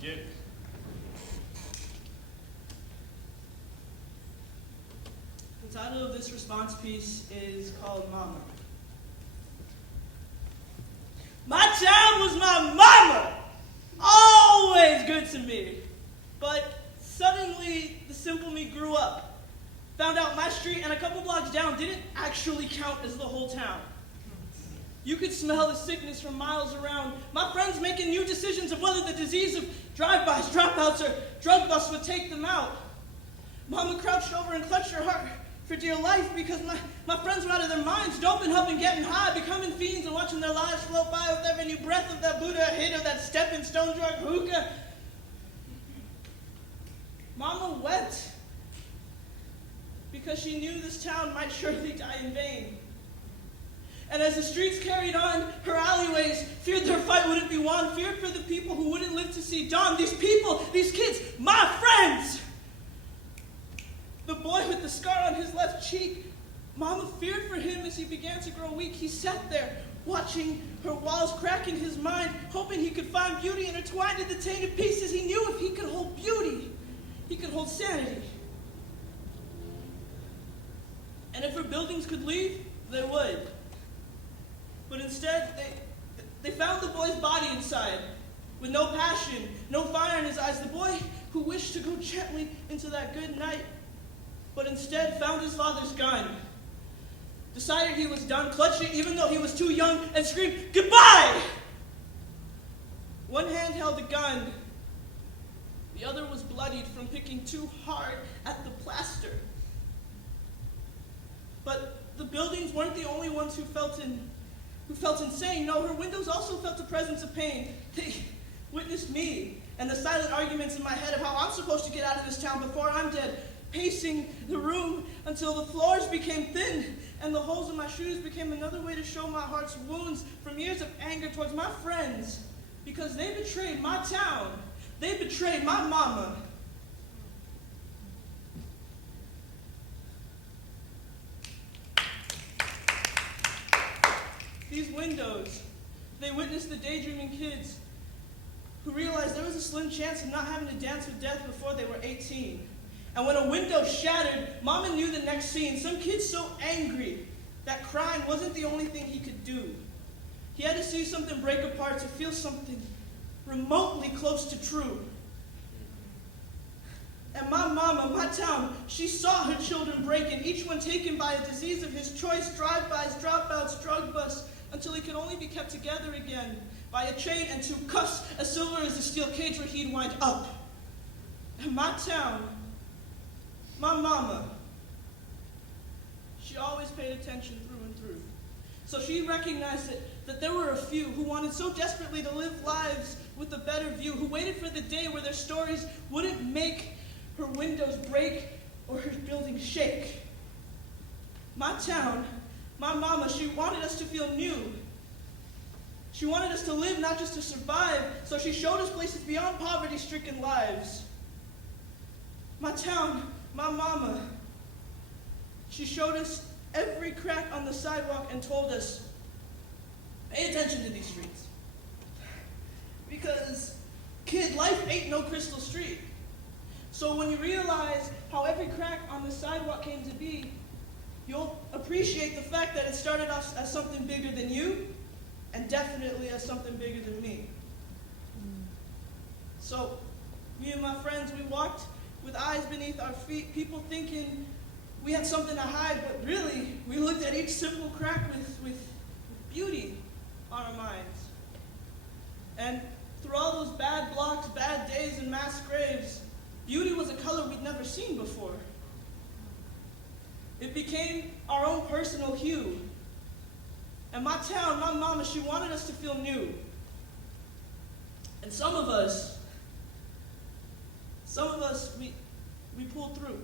Begin. The title of this response piece is called Momma. My town was my mama, always good to me. But suddenly, the simple me grew up. Found out my street and a couple blocks down didn't actually count as the whole town. You could smell the sickness from miles around. My friends making new decisions of whether the disease of drive-bys, dropouts, or drug busts would take them out. Mama crouched over and clutched her heart for dear life because my friends were out of their minds, doping up and getting high, becoming fiends and watching their lives float by with every new breath of that Buddha hit or that stepping stone drug hookah. Mama wept because she knew this town might surely die in vain. And as the streets carried on, her alleyways feared their fight wouldn't be won, feared for the people who wouldn't live to see dawn. These people, these kids, my friends! The boy with the scar on his left cheek, Mama feared for him as he began to grow weak. He sat there, watching her walls crack in his mind, hoping he could find beauty intertwined in the tainted pieces. He knew if he could hold beauty, he could hold sanity. And if her buildings could leave, they would. But instead, they found the boy's body inside, with no passion, no fire in his eyes. The boy who wished to go gently into that good night, but instead found his father's gun. Decided he was done, clutched it even though he was too young, and screamed, "Goodbye!" One hand held the gun. The other was bloodied from picking too hard at the plaster. But the buildings weren't the only ones who felt insane. No, her windows also felt the presence of pain. They witnessed me and the silent arguments in my head of how I'm supposed to get out of this town before I'm dead, pacing the room until the floors became thin and the holes in my shoes became another way to show my heart's wounds from years of anger towards my friends because they betrayed my town. They betrayed my mama. These windows, they witnessed the daydreaming kids who realized there was a slim chance of not having to dance with death before they were 18. And when a window shattered, Mama knew the next scene. Some kid so angry that crying wasn't the only thing he could do. He had to see something break apart to feel something remotely close to true. And my mama, my town, she saw her children breaking, each one taken by a disease of his choice, drive-bys, dropouts, drug busts, until he could only be kept together again by a chain and two cuffs as silver as the steel cage where he'd wind up. And my town, my mama, she always paid attention through and through. So she recognized that there were a few who wanted so desperately to live lives with a better view, who waited for the day where their stories wouldn't make her windows break or her buildings shake. My town, my mama, she wanted us to feel new. She wanted us to live, not just to survive, so she showed us places beyond poverty-stricken lives. My town, my mama, she showed us every crack on the sidewalk and told us, pay attention to these streets. Because, kid, life ain't no crystal street. So when you realize how every crack on the sidewalk came to be, you'll appreciate the fact that it started off as something bigger than you, and definitely as something bigger than me. So, me and my friends, we walked with eyes beneath our feet, people thinking we had something to hide, but really, we looked at each simple crack with beauty on our minds. And through all those bad blocks, bad days, and mass graves, beauty was a color we'd never seen before. It became our own personal hue. And my town, my mama, she wanted us to feel new. And some of us, we pulled through.